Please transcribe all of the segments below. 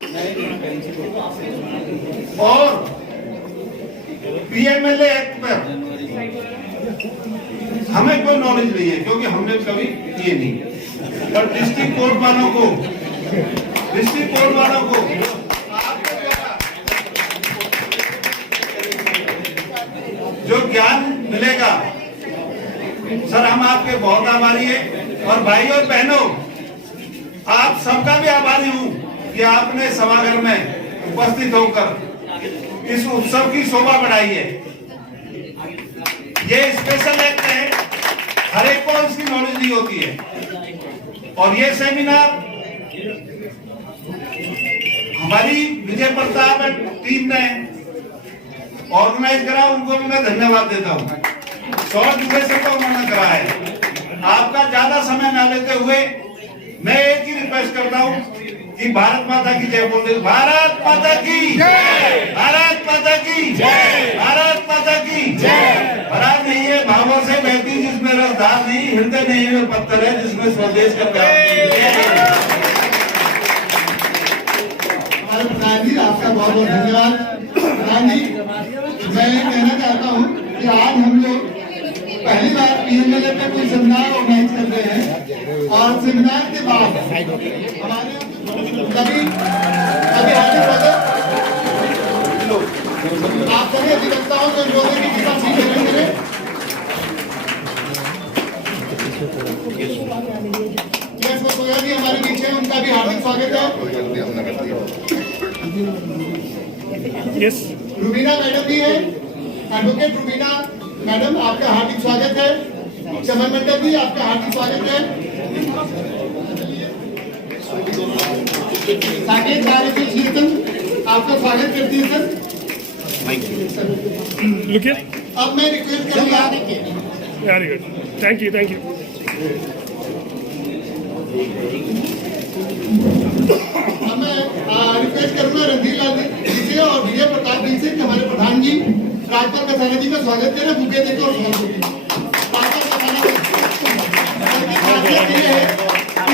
और PMLA act पर हमें कोई नॉलेज नहीं है क्योंकि हमने कभी किए नहीं। पर डिस्ट्रिक्ट कोर्ट वालों को जो ज्ञान मिलेगा सर, हम आपके बहुत आभारी हैं। और भाई और बहनों, आप सबका भी आभारी हूं कि आपने सभागार में उपस्थित होकर इस उत्सव की शोभा बढ़ाई है। ये स्पेशल एक्ट है, हर एक को इसकी नॉलेज नहीं होती है। और ये सेमिनार हमारी विजय प्रताप टीम ने ऑर्गेनाइज करा, उनको भी मैं धन्यवाद देता हूँ। शॉर्ट ड्यूरेशन का उन्होंने करा है। आपका ज्यादा समय न लेते हुए मैं एक ही रिक्वेस्ट करता हूँ कि भारत माता की जय बोल दे। भारत माता की जय, भारत माता की जय, भारत माता की जय। भरा नहीं है भावों से बहती जिसमें रसधार नहीं, हृदय नहीं है पत्थर है जिसमें स्वदेश का प्यार। हमारे प्रधान जी, आपका बहुत बहुत धन्यवाद। प्रधान जी, मैं ये कहना चाहता हूँ कि आज हम लोग पहली बार पीएमएलए पे कोई सेमिनार ऑर्गेनाइज कर रहे हैं और सेमिनार के बाद हमारे कभी आगे आप सभी अधिवक्ताओं को बोलने की कितना सीख करेंगे। सोया भी हमारे बीच है, उनका भी हार्दिक स्वागत है। रुबीना मैडम भी है, एडवोकेट रुबीना मैडम, आपका हार्दिक स्वागत है। चमन मंडल जी, आपका हार्दिक स्वागत है। साकेत भारती कीर्तन, आपका स्वागत करती है सर। अब मैं रिक्वेस्ट करूंगा। Very good, thank you, thank you. अब मैं रिक्वेस्ट करूंगा रणधीर लाल जी से और विजय प्रताप जी से कि हमारे प्रधान जी राजपाल कसाना जी का स्वागत करें, बुके देकर और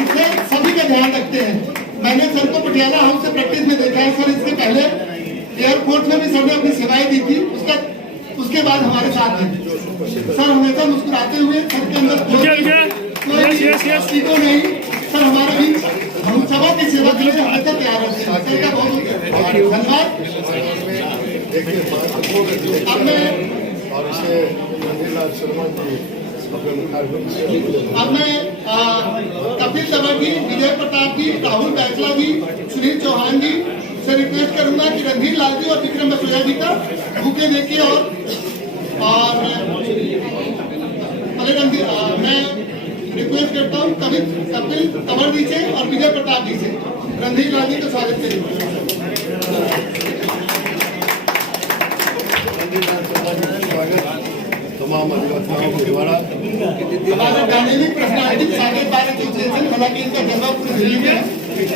इसमें सभी का ध्यान रखते हैं। मैंने सर को पटियाला हाउस से प्रैक्टिस में देखा है सर। इसके पहले एयरपोर्ट में भी सर ने अपनी सेवाएं दी थी, उसके बाद हमारे साथ हैं सर। हमेशा मुस्कुराते हुए सर के अंदर कोई ईगो नहीं सर। हमारे भी हम सभा की सेवा के लिए हमेशा तैयार रहते हैं। सर का बहुत धन्यवाद। अब मैं कपिल तंवर जी, विजय प्रताप जी, राहुल बैसला जी, सुनील चौहान जी से रिक्वेस्ट करूंगा कि रणधीर लाल जी और विक्रम बसोया जी का बुके देखिए। और रणधीर, मैं रिक्वेस्ट करता हूँ कपिल तंवर जी से और विजय प्रताप जी से रणधीर लाल जी का स्वागत करेंगे। तमाम अधिवक्ताओं के द्वारा हमारे dynamic personality Saket Bharti association, हालांकि इनका जगह पूरी दिल्ली में है,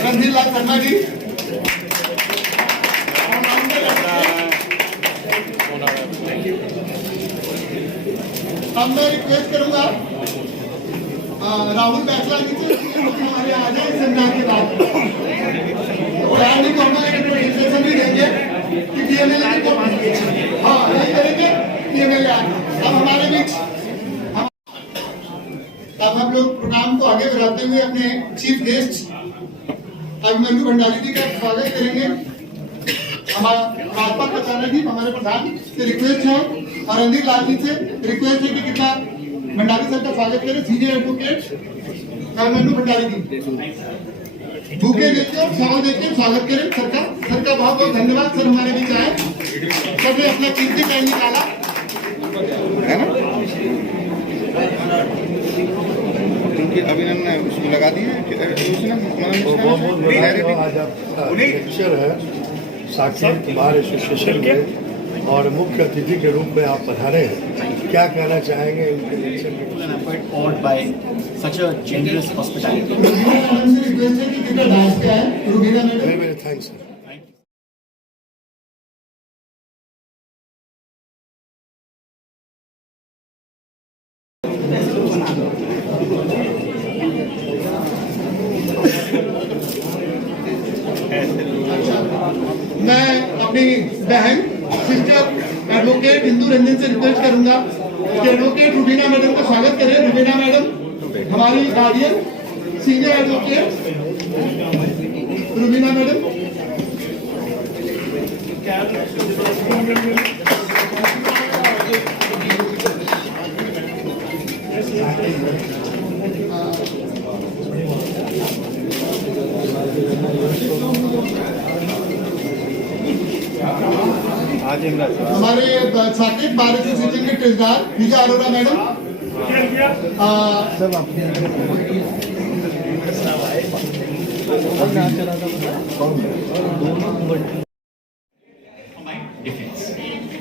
रणधीर लाल शर्मा जी। अब मैं रिक्वेस्ट करूंगा राहुल बैसला जी से हमारे आ जाए सेमिनार के बाद। प्रधान जी को हम लोग इंस्ट्रक्शन भी देंगे कि पीएमएलए को हाँ नहीं करेंगे पीएमएलए। अब हमारे बीच अब हम लोग प्रोग्राम को आगे बढ़ाते हुए अपने चीफ गेस्ट अभिमन्यु भंडारी जी का स्वागत करेंगे। हमारा राजपाल कसाना जी हमारे प्रधान से रिक्वेस्ट है और रणधीर लाल जी से रिक्वेस्ट है कि कितना भंडारी सर का स्वागत करें। सीनियर एडवोकेट अभिमन्यु भंडारी जी बुके देके और सवाल देके स्वागत करें सर का। सर का बहुत बहुत धन्यवाद सर हमारे बीच आए। सर ने अपना कीमती टाइम निकाला है ना। अभिनंदन उसमें लगा दिए आज आपका लेक्चर है साकेत बार एसोसिएशन के और मुख्य अतिथि के रूप में आप पधारे हैं। क्या कहना चाहेंगे उनके लेक्चर में? Very thanks sir. मैं अपनी बहन सिस्टर एडवोकेट इंदु रंजन से रिक्वेस्ट करूंगा कि एडवोकेट रुबीना मैडम का स्वागत करें। रुबीना मैडम हमारी गार्डियन सीनियर एडवोकेट रुबीना मैडम। हमारे साकेत बार एसोसिएशन के ट्रेजरर विजय Arora madam.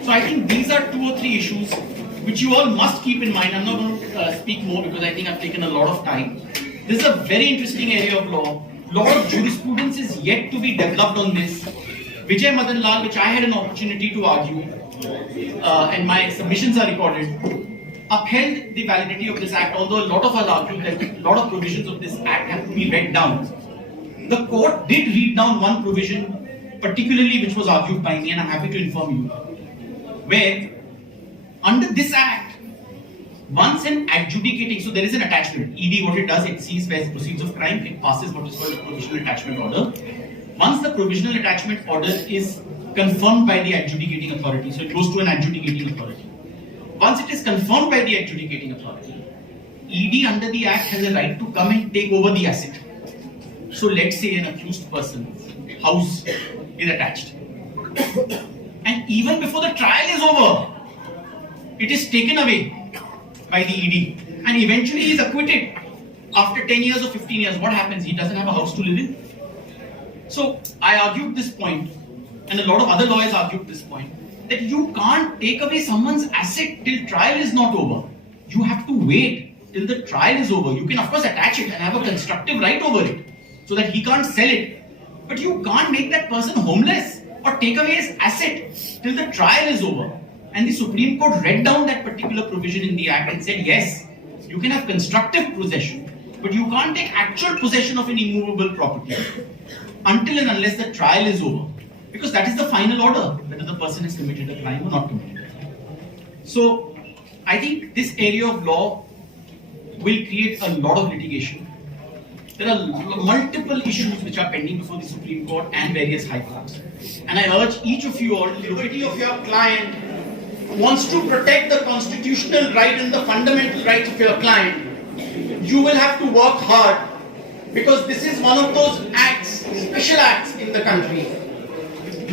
So I think these are 2 or 3 issues which you all must keep in mind. I'm not going to speak more because I think I've taken a lot of time. This is a very interesting area of law. Lot of jurisprudence is yet to be developed on this. Vijay Madan Lal, which I had an opportunity to argue, and my submissions are recorded, upheld the validity of this act, although a lot of us argued that a lot of provisions of this act have to be read down. The court did read down one provision, particularly which was argued by me, and I'm happy to inform you, where under this act, once an adjudicating, so there is an attachment, ED what it does, it sees where proceeds of crime, it passes what is called a provisional attachment order. Once the provisional attachment order is confirmed by the adjudicating authority, so it goes to an adjudicating authority. Once it is confirmed by the adjudicating authority, ED under the act has a right to come and take over the asset. So let's say an accused person's house is attached. And even before the trial is over, it is taken away by the ED. And eventually he is acquitted. After 10 years or 15 years, what happens? He doesn't have a house to live in. So I argued this point, and a lot of other lawyers argued this point, that you can't take away someone's asset till trial is not over. You have to wait till the trial is over. You can of course attach it and have a constructive right over it, so that he can't sell it. But you can't make that person homeless or take away his asset till the trial is over. And the Supreme Court read down that particular provision in the Act and said, yes, you can have constructive possession, but you can't take actual possession of an immovable property until and unless the trial is over. Because that is the final order, whether the person has committed a crime or not committed a crime. So, I think this area of law will create a lot of litigation. There are multiple issues which are pending before the Supreme Court and various high courts. And I urge each of you all, the liberty of your client wants to protect the constitutional right and the fundamental rights of your client, you will have to work hard, because this is one of those acts, special acts in the country,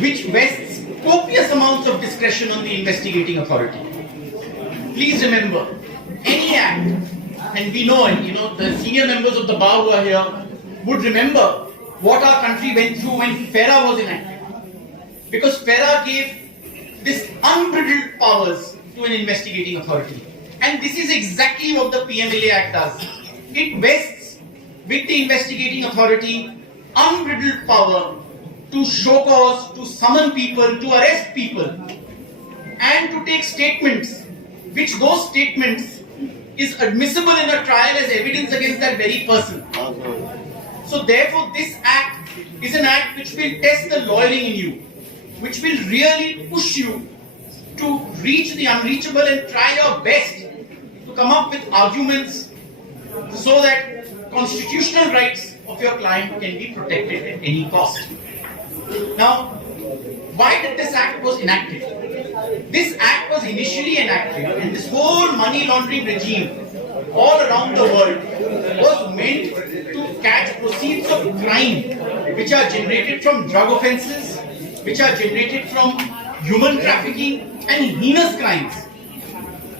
which vests copious amounts of discretion on the investigating authority. Please remember, any act, and we know, the senior members of the bar who are here would remember what our country went through when FERA was enacted. Because FERA gave this unbridled powers to an investigating authority. And this is exactly what the PMLA Act does. It vests with the investigating authority unbridled power to show cause, to summon people, to arrest people, and to take statements, which those statements is admissible in a trial as evidence against that very person. So therefore this act is an act which will test the lawyering in you, which will really push you to reach the unreachable and try your best to come up with arguments so that constitutional rights of your client can be protected at any cost. Now, why did this act was enacted? This act was initially enacted, and this whole money laundering regime all around the world was meant to catch proceeds of crime which are generated from drug offences, which are generated from human trafficking and heinous crimes.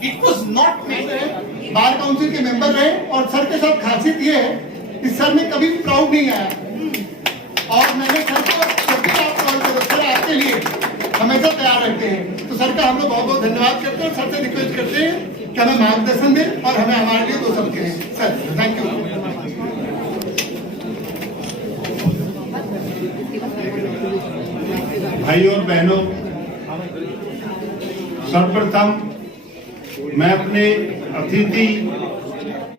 It was not meant. Bar council के मेंबर रहे और सर के साथ खासियत ये है कि सर ने कभी प्राउड नहीं आया, और मैंने सर को जब भी आप कॉल करो सर आपके लिए हमेशा तैयार रहते हैं। तो सर का हम लोग बहुत बहुत धन्यवाद करते हैं और सर से रिक्वेस्ट करते हैं कि हमें मार्गदर्शन दें और हमें हमारे लिए 2 शब्द कहें। Sir thank you. भाइयों और बहनों, सर्वप्रथम मैं अपने अतिथि